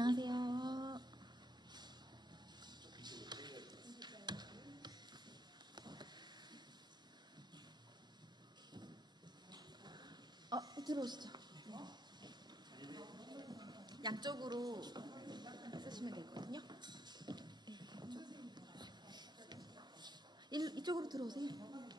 안녕하세요. 들어오시죠. 양쪽으로 쓰시면 되거든요. 이쪽으로 들어오세요.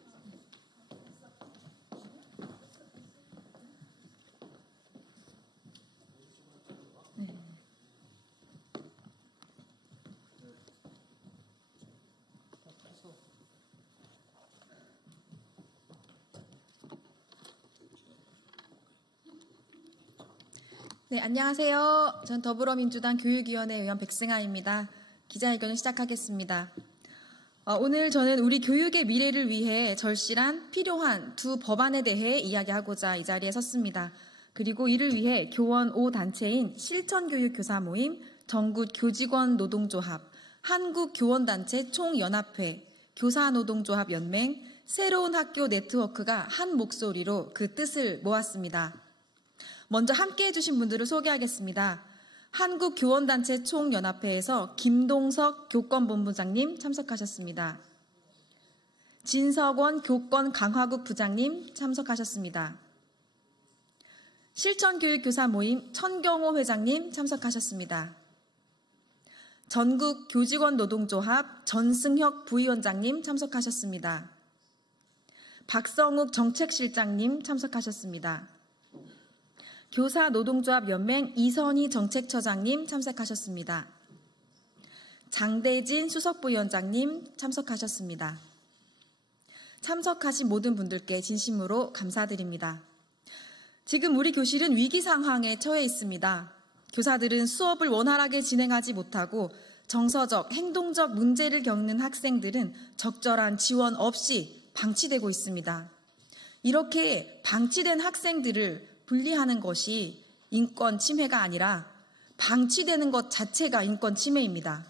네, 안녕하세요. 전 더불어민주당 교육위원회 의원 백승아입니다. 기자회견을 시작하겠습니다. 오늘 저는 우리 교육의 미래를 위해 절실한 필요한 두 법안에 대해 이야기하고자 이 자리에 섰습니다. 그리고 이를 위해 교원 5단체인 실천교육교사 모임, 전국교직원 노동조합, 한국교원단체 총연합회, 교사노동조합연맹, 새로운 학교 네트워크가 한 목소리로 그 뜻을 모았습니다. 먼저 함께 해주신 분들을 소개하겠습니다. 한국교원단체 총연합회에서 김동석 교권본부장님 참석하셨습니다. 진석원 교권강화국 부장님 참석하셨습니다. 실천교육교사 모임 천경호 회장님 참석하셨습니다. 전국교직원 노동조합 전승혁 부위원장님 참석하셨습니다. 박성욱 정책실장님 참석하셨습니다. 교사노동조합연맹 이선희 정책처장님 참석하셨습니다. 장대진 수석부위원장님 참석하셨습니다. 참석하신 모든 분들께 진심으로 감사드립니다. 지금 우리 교실은 위기 상황에 처해 있습니다. 교사들은 수업을 원활하게 진행하지 못하고 정서적, 행동적 문제를 겪는 학생들은 적절한 지원 없이 방치되고 있습니다. 이렇게 방치된 학생들을 분리하는 것이 인권 침해가 아니라 방치되는 것 자체가 인권 침해입니다.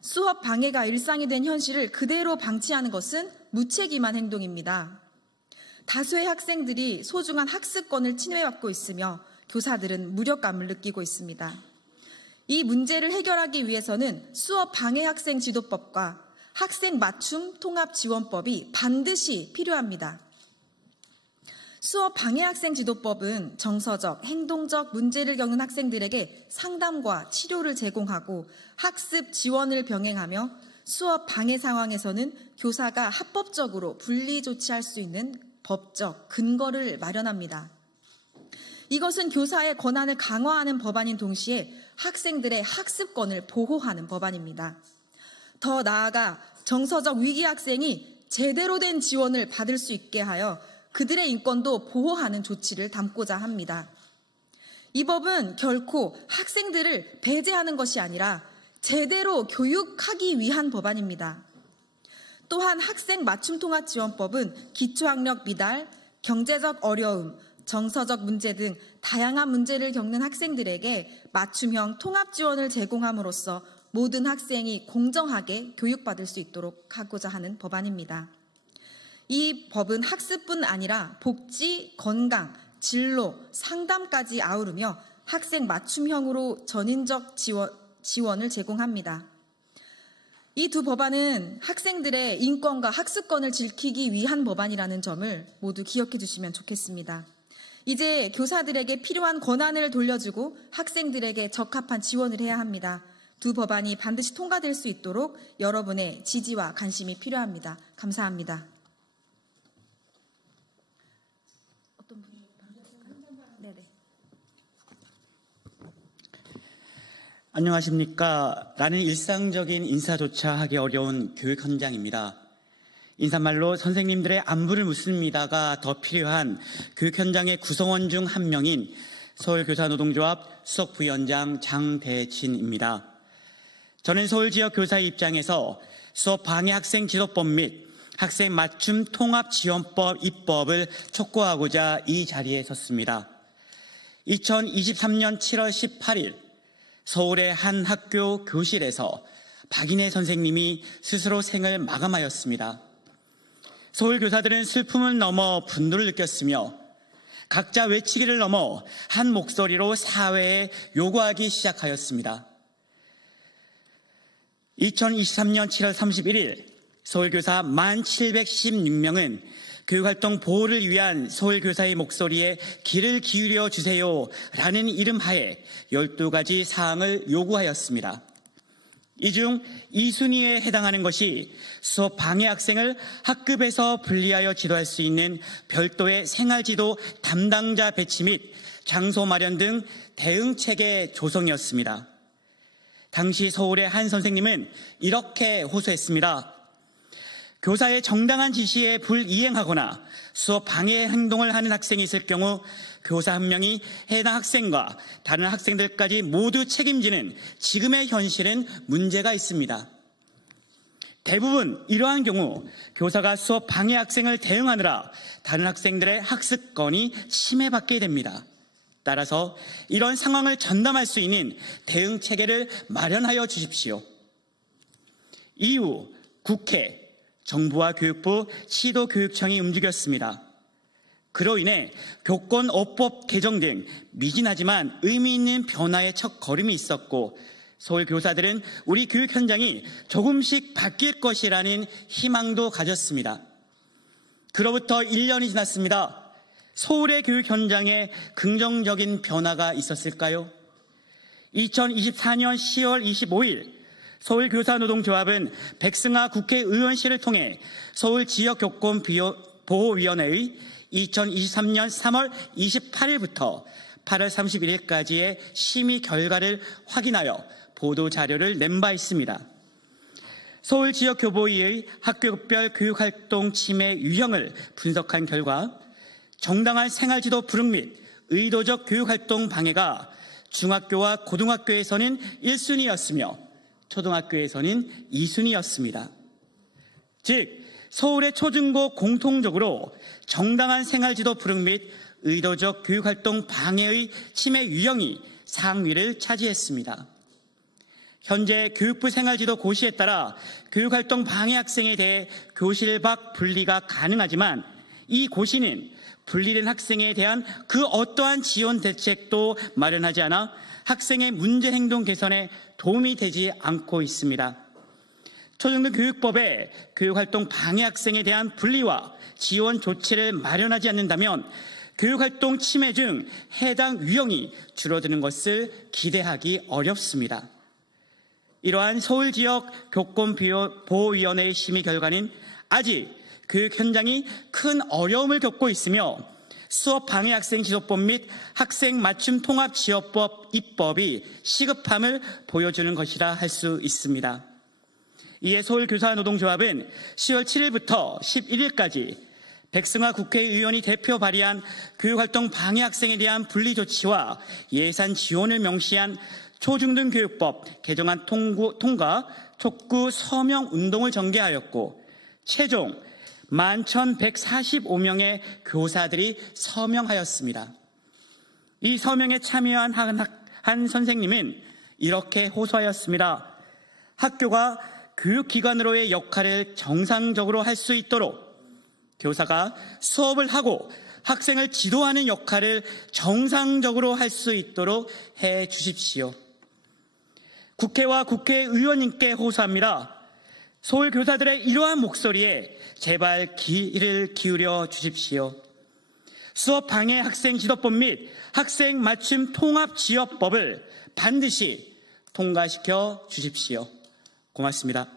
수업 방해가 일상이 된 현실을 그대로 방치하는 것은 무책임한 행동입니다. 다수의 학생들이 소중한 학습권을 침해받고 있으며 교사들은 무력감을 느끼고 있습니다. 이 문제를 해결하기 위해서는 수업 방해 학생 지도법과 학생 맞춤 통합 지원법이 반드시 필요합니다. 수업 방해 학생 지도법은 정서적, 행동적 문제를 겪는 학생들에게 상담과 치료를 제공하고 학습 지원을 병행하며 수업 방해 상황에서는 교사가 합법적으로 분리 조치할 수 있는 법적 근거를 마련합니다. 이것은 교사의 권한을 강화하는 법안인 동시에 학생들의 학습권을 보호하는 법안입니다. 더 나아가 정서적 위기 학생이 제대로 된 지원을 받을 수 있게 하여 그들의 인권도 보호하는 조치를 담고자 합니다. 이 법은 결코 학생들을 배제하는 것이 아니라 제대로 교육하기 위한 법안입니다. 또한 학생 맞춤통합지원법은 기초학력 미달, 경제적 어려움, 정서적 문제 등 다양한 문제를 겪는 학생들에게 맞춤형 통합지원을 제공함으로써 모든 학생이 공정하게 교육받을 수 있도록 하고자 하는 법안입니다. 이 법은 학습뿐 아니라 복지, 건강, 진로, 상담까지 아우르며 학생 맞춤형으로 전인적 지원을 제공합니다. 이 두 법안은 학생들의 인권과 학습권을 지키기 위한 법안이라는 점을 모두 기억해 주시면 좋겠습니다. 이제 교사들에게 필요한 권한을 돌려주고 학생들에게 적합한 지원을 해야 합니다. 두 법안이 반드시 통과될 수 있도록 여러분의 지지와 관심이 필요합니다. 감사합니다. 안녕하십니까. 나는 일상적인 인사조차 하기 어려운 교육 현장입니다. 인사말로 선생님들의 안부를 묻습니다가 더 필요한 교육 현장의 구성원 중 한 명인 서울교사노동조합 수석부위원장 장대진입니다. 저는 서울 지역 교사의 입장에서 수업 방해 학생 지도법 및 학생 맞춤 통합 지원법 입법을 촉구하고자 이 자리에 섰습니다. 2023년 7월 18일 서울의 한 학교 교실에서 박인혜 선생님이 스스로 생을 마감하였습니다. 서울 교사들은 슬픔을 넘어 분노를 느꼈으며 각자 외치기를 넘어 한 목소리로 사회에 요구하기 시작하였습니다. 2023년 7월 31일 서울교사 1716명은 교육활동 보호를 위한 서울교사의 목소리에 귀를 기울여 주세요 라는 이름하에 12가지 사항을 요구하였습니다. 이 중 2순위에 해당하는 것이 수업 방해 학생을 학급에서 분리하여 지도할 수 있는 별도의 생활지도 담당자 배치 및 장소 마련 등 대응체계 조성이었습니다. 당시 서울의 한 선생님은 이렇게 호소했습니다. 교사의 정당한 지시에 불이행하거나 수업 방해 행동을 하는 학생이 있을 경우 교사 한 명이 해당 학생과 다른 학생들까지 모두 책임지는 지금의 현실은 문제가 있습니다. 대부분 이러한 경우 교사가 수업 방해 학생을 대응하느라 다른 학생들의 학습권이 침해받게 됩니다. 따라서 이런 상황을 전담할 수 있는 대응 체계를 마련하여 주십시오. 이후 국회, 정부와 교육부, 시도교육청이 움직였습니다. 그로 인해 교권업법 개정 등 미진하지만 의미 있는 변화의 첫걸음이 있었고 서울 교사들은 우리 교육 현장이 조금씩 바뀔 것이라는 희망도 가졌습니다. 그로부터 1년이 지났습니다. 서울의 교육 현장에 긍정적인 변화가 있었을까요? 2024년 10월 25일 서울교사노동조합은 백승하 국회의원실을 통해 서울지역교권보호위원회의 2023년 3월 28일부터 8월 31일까지의 심의 결과를 확인하여 보도자료를 낸 바 있습니다. 서울지역교보위의 학교별 교육활동 침해 유형을 분석한 결과 정당한 생활지도 불응 및 의도적 교육활동 방해가 중학교와 고등학교에서는 1순위였으며 초등학교에서는 2순위였습니다. 즉 서울의 초중고 공통적으로 정당한 생활지도 불응 및 의도적 교육활동 방해의 침해 유형이 상위를 차지했습니다. 현재 교육부 생활지도 고시에 따라 교육활동 방해 학생에 대해 교실 밖 분리가 가능하지만 이 고시는 분리된 학생에 대한 그 어떠한 지원 대책도 마련하지 않아 학생의 문제 행동 개선에 도움이 되지 않고 있습니다. 초중등 교육법에 교육활동 방해 학생에 대한 분리와 지원 조치를 마련하지 않는다면 교육활동 침해 중 해당 유형이 줄어드는 것을 기대하기 어렵습니다. 이러한 서울지역 교권보호위원회의 심의 결과는 아직 교육 현장이 큰 어려움을 겪고 있으며 수업 방해 학생 지도법 및 학생 맞춤 통합 지원법 입법이 시급함을 보여주는 것이라 할 수 있습니다. 이에 서울교사노동조합은 10월 7일부터 11일까지 백승하 국회의원이 대표 발의한 교육활동 방해 학생에 대한 분리 조치와 예산 지원을 명시한 초중등 교육법 개정안 통과 촉구 서명 운동을 전개하였고 최종 11,145명의 교사들이 서명하였습니다. 이 서명에 참여한 한 선생님은 이렇게 호소하였습니다. 학교가 교육기관으로의 역할을 정상적으로 할 수 있도록 교사가 수업을 하고 학생을 지도하는 역할을 정상적으로 할 수 있도록 해 주십시오. 국회와 국회의원님께 호소합니다. 서울 교사들의 이러한 목소리에 제발 귀를 기울여 주십시오. 수업 방해 학생 지도법 및 학생 맞춤 통합 지원법을 반드시 통과시켜 주십시오. 고맙습니다.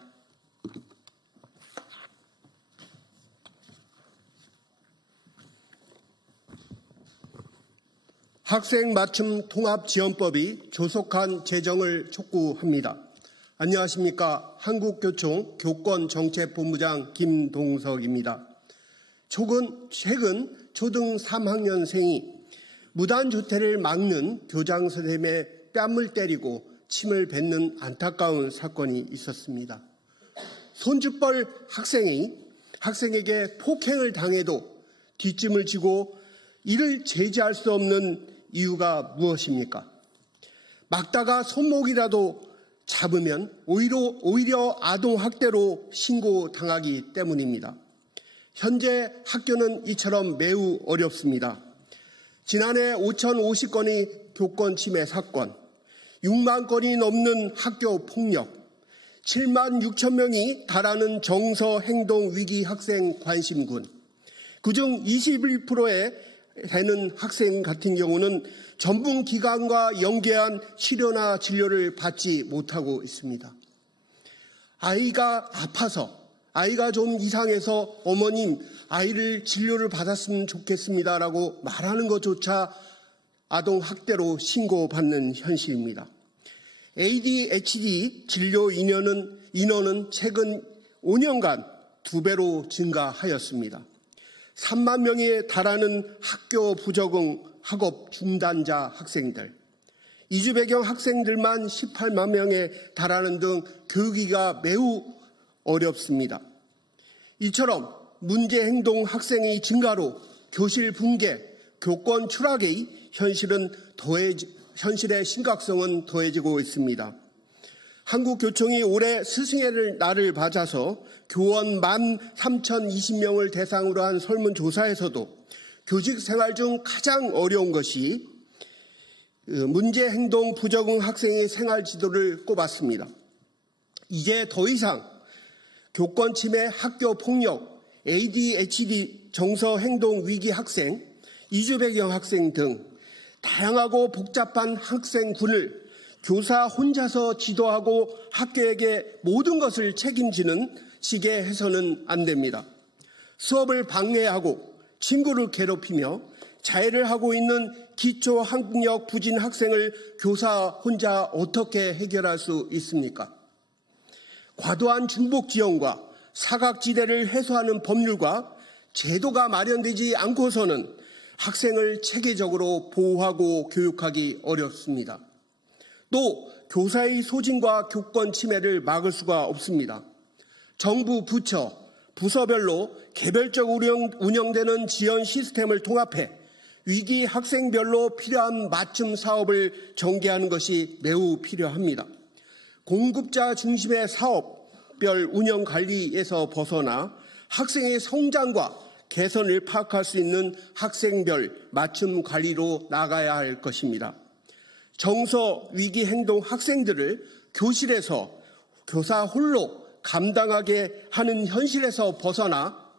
학생 맞춤 통합 지원법이 조속한 제정을 촉구합니다. 안녕하십니까. 한국교총 교권정책본부장 김동석입니다. 최근 초등 3학년생이 무단주택을 막는 교장 선생님의 뺨을 때리고 침을 뱉는 안타까운 사건이 있었습니다. 손주뻘 학생이 학생에게 폭행을 당해도 뒷짐을 지고 이를 제지할 수 없는 이유가 무엇입니까? 막다가 손목이라도 잡으면 오히려 아동학대로 신고당하기 때문입니다. 현재 학교는 이처럼 매우 어렵습니다. 지난해 5,050건의 교권 침해 사건, 6만 건이 넘는 학교 폭력, 7만 6천 명이 달하는 정서 행동 위기 학생 관심군, 그중 21%에 되는 학생 같은 경우는 전문기관과 연계한 치료나 진료를 받지 못하고 있습니다. 아이가 아파서, 아이가 좀 이상해서 어머님, 아이를 진료를 받았으면 좋겠습니다라고 말하는 것조차 아동학대로 신고받는 현실입니다. ADHD 진료 인원은 최근 5년간 2배로 증가하였습니다. 3만 명에 달하는 학교 부적응 학업 중단자 학생들, 이주 배경 학생들만 18만 명에 달하는 등 교육위기가 매우 어렵습니다. 이처럼 문제 행동 학생의 증가로 교실 붕괴, 교권 추락의 현실의 심각성은 더해지고 있습니다. 한국교총이 올해 스승의 날을 맞아서 교원 13,020명을 대상으로 한 설문조사에서도 교직 생활 중 가장 어려운 것이 문제 행동 부적응 학생의 생활 지도를 꼽았습니다. 이제 더 이상 교권 침해, 학교 폭력, ADHD, 정서 행동 위기 학생, 이주 배경 학생 등 다양하고 복잡한 학생군을 교사 혼자서 지도하고 학교에게 모든 것을 책임지는 식의 해서는 안 됩니다. 수업을 방해하고 친구를 괴롭히며 자해를 하고 있는 기초 학력 부진 학생을 교사 혼자 어떻게 해결할 수 있습니까? 과도한 중복 지원과 사각지대를 해소하는 법률과 제도가 마련되지 않고서는 학생을 체계적으로 보호하고 교육하기 어렵습니다. 또 교사의 소진과 교권 침해를 막을 수가 없습니다. 정부 부처, 부서별로 개별적으로 운영되는 지원 시스템을 통합해 위기 학생별로 필요한 맞춤 사업을 전개하는 것이 매우 필요합니다. 공급자 중심의 사업별 운영 관리에서 벗어나 학생의 성장과 개선을 파악할 수 있는 학생별 맞춤 관리로 나가야 할 것입니다. 정서 위기 행동 학생들을 교실에서 교사 홀로 감당하게 하는 현실에서 벗어나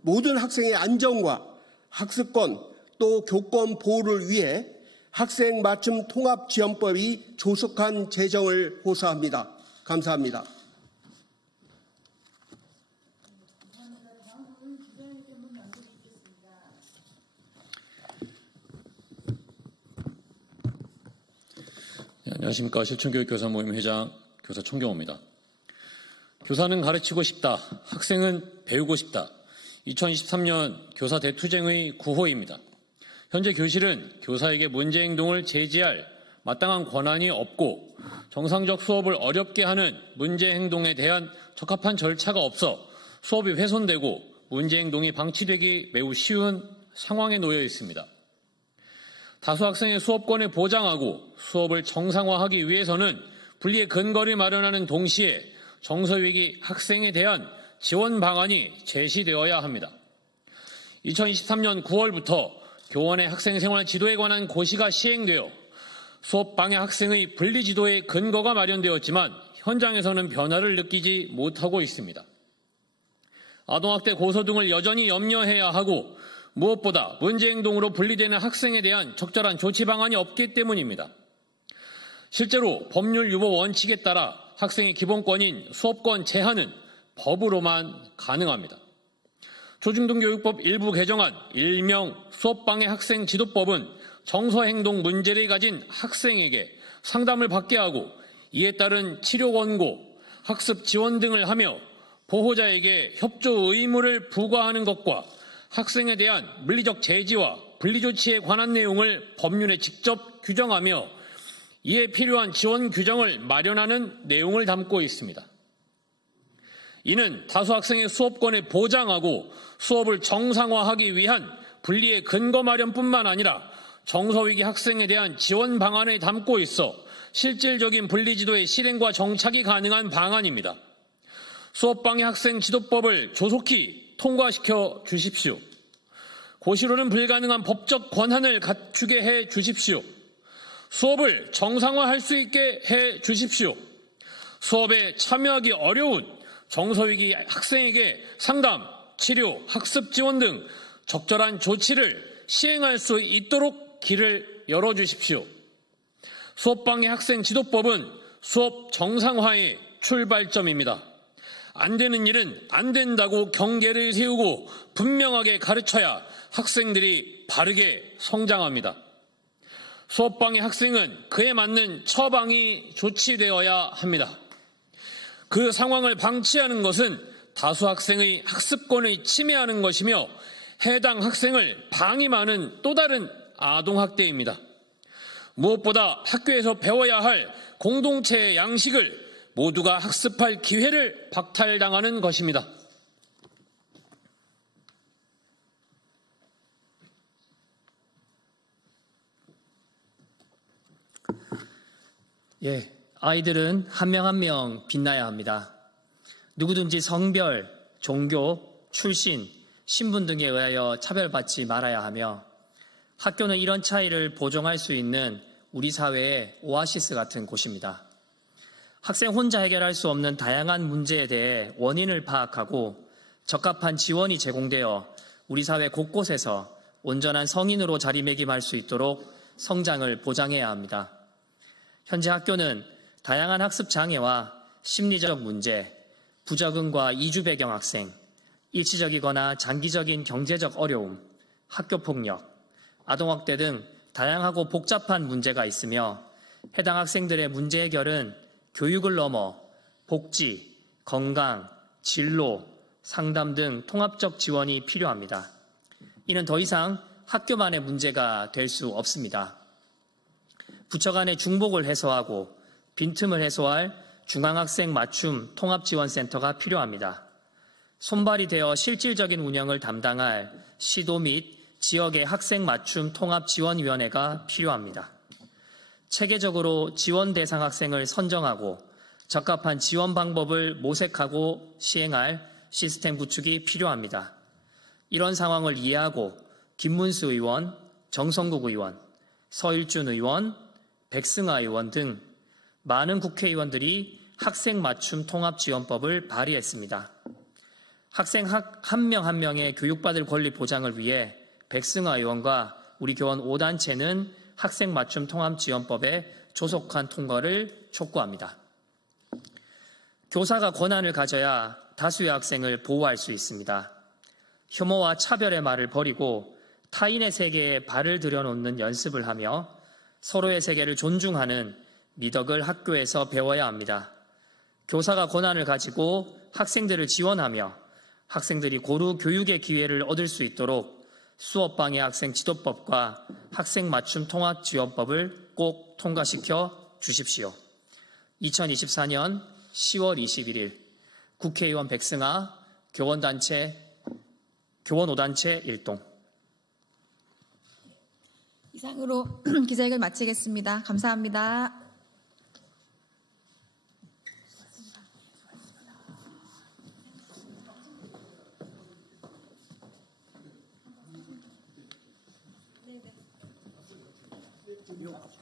모든 학생의 안전과 학습권 또 교권 보호를 위해 학생 맞춤 통합지원법이 조속한 제정을 호소합니다. 감사합니다. 안녕하십니까. 실천교육교사 모임 회장 교사 총경호입니다. 교사는 가르치고 싶다. 학생은 배우고 싶다. 2023년 교사 대투쟁의 9호입니다. 현재 교실은 교사에게 문제 행동을 제지할 마땅한 권한이 없고 정상적 수업을 어렵게 하는 문제 행동에 대한 적합한 절차가 없어 수업이 훼손되고 문제 행동이 방치되기 매우 쉬운 상황에 놓여 있습니다. 다수 학생의 수업권을 보장하고 수업을 정상화하기 위해서는 분리의 근거를 마련하는 동시에 정서위기 학생에 대한 지원 방안이 제시되어야 합니다. 2023년 9월부터 교원의 학생생활 지도에 관한 고시가 시행되어 수업 방해 학생의 분리지도의 근거가 마련되었지만 현장에서는 변화를 느끼지 못하고 있습니다. 아동학대 고소 등을 여전히 염려해야 하고 무엇보다 문제 행동으로 분리되는 학생에 대한 적절한 조치 방안이 없기 때문입니다. 실제로 법률 유보 원칙에 따라 학생의 기본권인 수업권 제한은 법으로만 가능합니다. 초중등교육법 일부 개정안 일명 수업방해 학생 지도법은 정서행동 문제를 가진 학생에게 상담을 받게 하고 이에 따른 치료 권고, 학습 지원 등을 하며 보호자에게 협조 의무를 부과하는 것과 학생에 대한 물리적 제지와 분리조치에 관한 내용을 법률에 직접 규정하며 이에 필요한 지원 규정을 마련하는 내용을 담고 있습니다. 이는 다수 학생의 수업권을 보장하고 수업을 정상화하기 위한 분리의 근거 마련뿐만 아니라 정서위기 학생에 대한 지원 방안을 담고 있어 실질적인 분리지도의 실행과 정착이 가능한 방안입니다. 수업방해 학생 지도법을 조속히 통과시켜 주십시오. 고시로는 불가능한 법적 권한을 갖추게 해 주십시오. 수업을 정상화할 수 있게 해 주십시오. 수업에 참여하기 어려운 정서위기 학생에게 상담, 치료, 학습 지원 등 적절한 조치를 시행할 수 있도록 길을 열어주십시오. 수업방해 학생 지도법은 수업 정상화의 출발점입니다. 안 되는 일은 안 된다고 경계를 세우고 분명하게 가르쳐야 학생들이 바르게 성장합니다. 수업방해 학생은 그에 맞는 처방이 조치되어야 합니다. 그 상황을 방치하는 것은 다수 학생의 학습권을 침해하는 것이며 해당 학생을 방임하는 또 다른 아동학대입니다. 무엇보다 학교에서 배워야 할 공동체의 양식을 모두가 학습할 기회를 박탈당하는 것입니다. 아이들은 한 명 한 명 빛나야 합니다. 누구든지 성별, 종교, 출신, 신분 등에 의하여 차별받지 말아야 하며 학교는 이런 차이를 보정할 수 있는 우리 사회의 오아시스 같은 곳입니다. 학생 혼자 해결할 수 없는 다양한 문제에 대해 원인을 파악하고 적합한 지원이 제공되어 우리 사회 곳곳에서 온전한 성인으로 자리매김할 수 있도록 성장을 보장해야 합니다. 현재 학교는 다양한 학습 장애와 심리적 문제, 부적응과 이주 배경 학생, 일시적이거나 장기적인 경제적 어려움, 학교폭력, 아동학대 등 다양하고 복잡한 문제가 있으며 해당 학생들의 문제 해결은 교육을 넘어 복지, 건강, 진로, 상담 등 통합적 지원이 필요합니다. 이는 더 이상 학교만의 문제가 될 수 없습니다. 부처 간의 중복을 해소하고 빈틈을 해소할 중앙학생 맞춤 통합지원센터가 필요합니다. 손발이 되어 실질적인 운영을 담당할 시도 및 지역의 학생 맞춤 통합지원위원회가 필요합니다. 체계적으로 지원 대상 학생을 선정하고 적합한 지원 방법을 모색하고 시행할 시스템 구축이 필요합니다. 이런 상황을 이해하고 김문수 의원, 정성국 의원, 서일준 의원, 백승아 의원 등 많은 국회의원들이 학생 맞춤 통합지원법을 발의했습니다. 학생 한 명 한 명의 교육받을 권리 보장을 위해 백승아 의원과 우리 교원 5단체는 학생 맞춤 통합지원법의 조속한 통과를 촉구합니다. 교사가 권한을 가져야 다수의 학생을 보호할 수 있습니다. 혐오와 차별의 말을 버리고 타인의 세계에 발을 들여놓는 연습을 하며 서로의 세계를 존중하는 미덕을 학교에서 배워야 합니다. 교사가 권한을 가지고 학생들을 지원하며 학생들이 고루 교육의 기회를 얻을 수 있도록 수업방해 학생 지도법과 학생 맞춤 통합지원법을 꼭 통과시켜 주십시오. 2024년 10월 21일 국회의원 백승아 교원 5단체 일동. 이상으로 기자회견 마치겠습니다. 감사합니다. 요